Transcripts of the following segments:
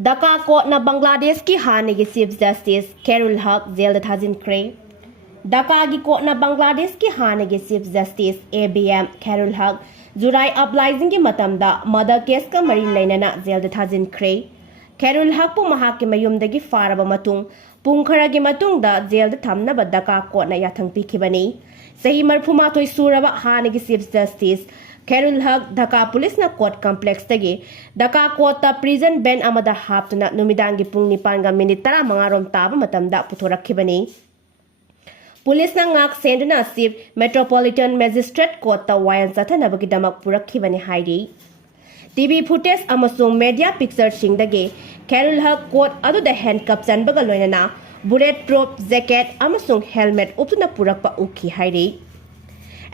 Dhaka court na Bangladesh ki Haque ki Chief Justice kheirul Haque jail da thajinkhre. Dhaka ki court na Bangladesh ki Haque ki Chief Justice ABM kheirul Haque July uprising ki matam da murder case ka mari lainana jail da thajinkhre. Kheirul Haque pu mahak ki mayum dagi faraba matung pung khara ki matung da jail da thamnaba Dhaka court na yathang pikhibani. Sahi marphuma thoi suraba Haque ki Chief Justice kheirul Haque Dhaka police na court complex tagi Dhaka court ta prison ben amada haptuna numidangi pung 9:10 rom taba matamda puthorakhibani. Police na ngak senduna chief metropolitan magistrate court ta wayan sathanabagi damak purakhibani hairi. TV footage amasung media picture singdagi kheirul Haque court adu da handcuff chanbaga loinana bullet proof jacket amasung helmet uptuna purakpa ukhi hairi.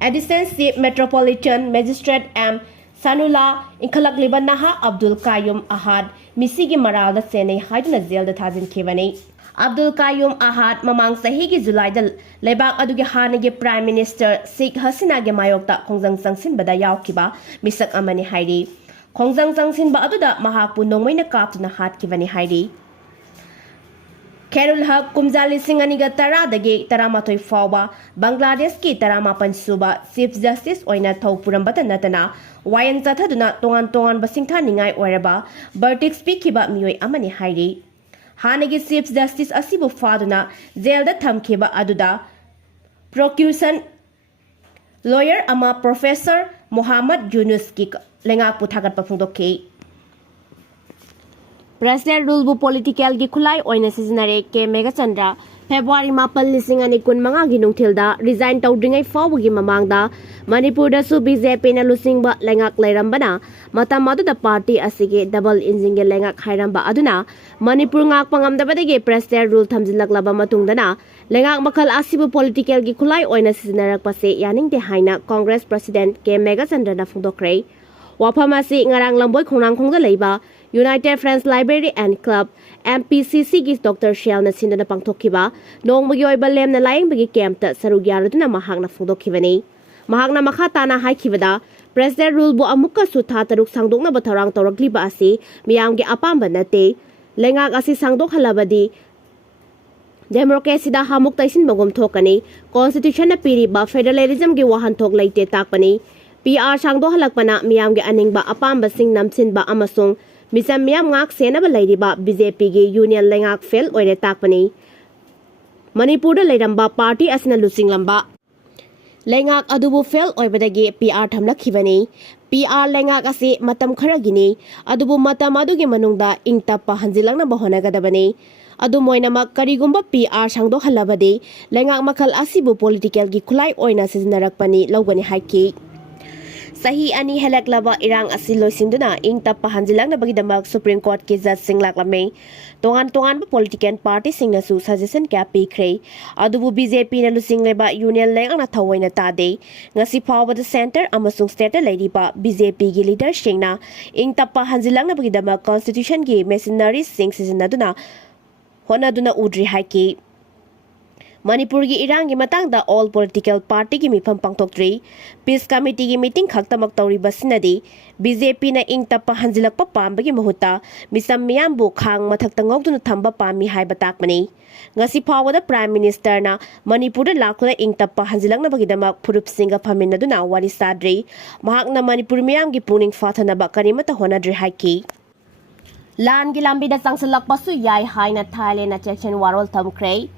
Addition Chief Metropolitan Magistrate M. Sanula Inkhalak Libanaha Abdul Qayyum Ahad Misigi Maralda Sene Haiduna Jail da thajinkhibani. Abdul Qayyum Ahad mamang sahi ki July da lebak adugi Haque Prime Minister Sheikh Hasina ge mayokta khongjang changsinbada yawkiba misak amani hairi. Khongjang changsinba aduda mahak pu nongmai na kaptuna hatkibani hairi. Kheirul Haque kumja 2010 dagi 13 fauba Bangladesh ki 18 suba Chief Justice oina thau purambata natana wayan chathaduna tongan basingtha ningai oiraba verdict pikhiba mioi amani hairi. Haque Chief Justice asibu faduna jail da thamkhiba aduda prosecution lawyer ama Professor Muhammad Yunus ki lengak puthagat pafungdokki. President rule bu political gi khulai oina sizinare ke mega chandra February 4 gi nungthilda resign tawdringai fawgi mamangda Manipur da su BJP na lusingba lengak lairambana matam adu da party asige double engine ge lengak hairamba aduna Manipur ngak pangamdabadagi president rule thamjinlaklaba matungdana lengak makhal asibu political gi khulai oina sizinarak pase yaningte haina Congress President ke mega chandra na phungdokre. Waphamasi ngarang lamboi khongrang khongda leiba United Friends Library and Club MPCC gi Dr. Shell na sindana pangthokhiba nongmagi oiba lem na laing bagi camp ta sarugyaraduna mahakna phungdokhibani. Mahakna makha tana haikibada President rule bu amukka su tha taruk sangdokna batharang tawrakliba asi miyamgi apamba nate lengak asi sangdok halabadi democracy da hamuk taisin bagom thokani constitution na piriba federalism gi wahan thok laite takpani PR sangdo halakpana miyamgi aningba apamba sing namsinba amasung misam miyam ngak senaba lairiba BJP gi union lengak fail oire takpani. Manipur da lairamba party asina lusing lamba lengak adubu fail oibadagi PR thamlakhibani. PR lengak asi matam kharagini adubu matam adugi manungda ingtappa hanjilangna bahonagadabani. Adu moinamak karigumba PR sangdo halabadi lengak makhal asibu political gi khulai oina sizinarakpani lawgani Haque. Sahi ani helaklaba irang asilo sinduna ing tappa hanjilangna bagidamak Supreme Court ki judge singlaklamei tongan ba political party singna su suggestion kya pikre adubu BJP na lusing leba union leng na thawaina tade ngasi fawba the center amasung state ladiba BJP gi leader singna ing tappa hanjilangna bagidamak constitution gi machinery sing sizinaduna honaduna udri Haque. Manipur gi irang gi matangda all political party gi mifam pangthokdri peace committee gi meeting khaktamak tawri basinadi BJP na ing tappa hanjilakpa pambagi mahuta misam miyambu khang mathakta ngawduna thamba pami haiba takmani. Ngasi phawada prime minister na Manipur da lakula ing tappa hanjilakna bagidamak phurup singa phaminaduna wari sadri mahakna Manipur miyam gi puning fathanaba karimata honadri Haque. Lan gi lambi da changsalakpa su yai haina Thailand na section warol thamkhre.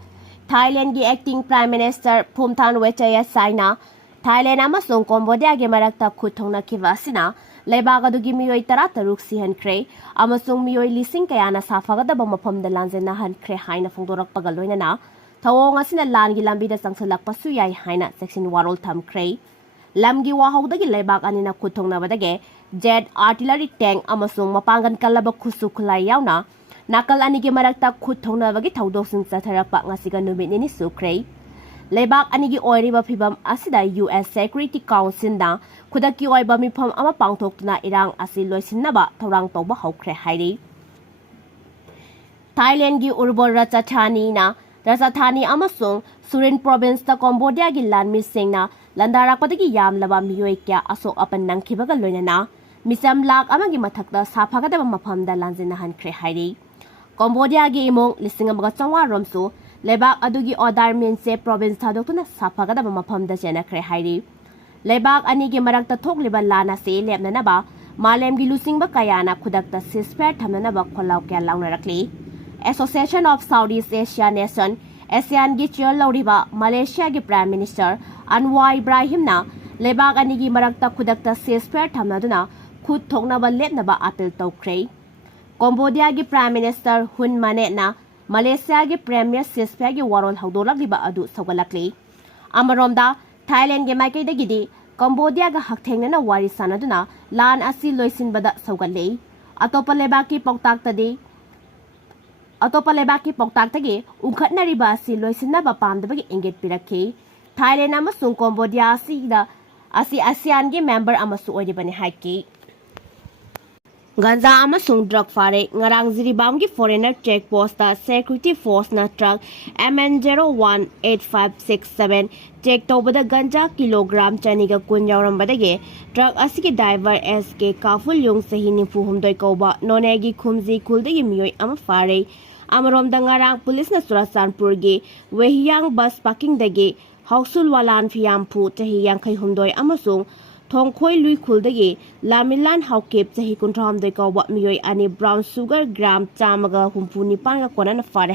Thailand gi acting prime minister Phumtham Wechaya Saina Thailand amasung Cambodia gi marakta khuthongna khibasina leibaga dugi miyoi 13 sihankhre amasung miyoi lising kayana safagadaba mafamda lanjena hankhre haina phongdorakpaga loinana thawong asina lan gi lambi da changsalakpa su yai haina section warol thamkhre. Lamgi wahawdagi leibak anina khuthongnabadage jet artillery tank amasung mapangan kalaba khusu khulai yauna nakal anigi marakta khuthongnabagi thawdoksing chatharapa ngasiga numit ni sukre. Leibak anigi oiriba phibam asida US Security Council na khudaki oiba mifam ama pangthoktuna irang asi loisinnaba thorang tawba hawkhre hairi. Thailand gi urbor Rajathani amasung Surin province ta Cambodia gi lanmi singna landarakpadagi yamlaba miyoi kya asok apan nangkhibaga loinana मिसम lakh अमगी मथक्ता साफागदब मफमदा लांजिनहनख्रे हाइरि कंबोडियागी इमुंग लिसिंग अमगा चंवा रोमसु लेबाक अदुगी order मिनसे province थादोक्तुना साफागदब मफमदा जेनख्रे हाइरि लेबाक अनिगी मरक्ता थोकलिबा लाना से लेबननबा मालेमगी लुसिंगबा कयाना खुदक्ता सिस्फेयर थमननबा खोलाव क्या लाउनरक्ली association of south east Asia nation ASEAN की चेयर लौरिबा मलेशिया की प्राइम मिनिस्टर अनवर इब्राहिमना लेबाक अनिगी मरक्ता खुदक्ता सिस्फेयर थमनदुना खुद थोकनबा लेपनबा अपील तौख्रे कंबोडिया की प्राइम मिनिस्टर हुन मानेटना मलेशिया की प्रीमियर सिस्फेयर की वारोल हौदोलक्लिबा अदु सौगलक्ली अमरोमदा थाईलैंड के माइकैदगिदी कंबोडिया का हकथेंगना वारी सानदुना लान असि लोइसिनबदा सौगल्ले अतोपा लेबाकी पौताक्तदी अतोपा लेबाकी पौताक्तगी उखटनरिबा असि लोइसिनबा पामदबगी इंगित पिरक्खी थाईलैंड अमसुंग कंबोडिया असि ASEAN की मेंबर अमसु ओइरिबने हाइकी गंजा अमसुंग ड्रग फारे ngarang जिरिबाम की foreigner check post security force ना ट्रक MN018567 चेक तौबदा गंजा किलोग्राम चनीगा कुन यावरमबदगे ट्रक असि ड्राइवर SK काफुल युंग सही निफु हुमदोय कौबा नोनेगी खुमजी खुलदगी मियोय अम फारे अमरोम दंगारांग पुलिस ना सुरसानपुर गे वेहियांग बस पार्किंग दगे हाउसुल वालान फियामफु चही यांखै हुमदोय अमसुंग थोंखोय लुई खुलदगी लामिलान हाउकेप चही कुंट्रामदोय कौबा मियोय अनि ब्राउन शुगर ग्राम चामगा हुमफु निपांगा कोनन फारे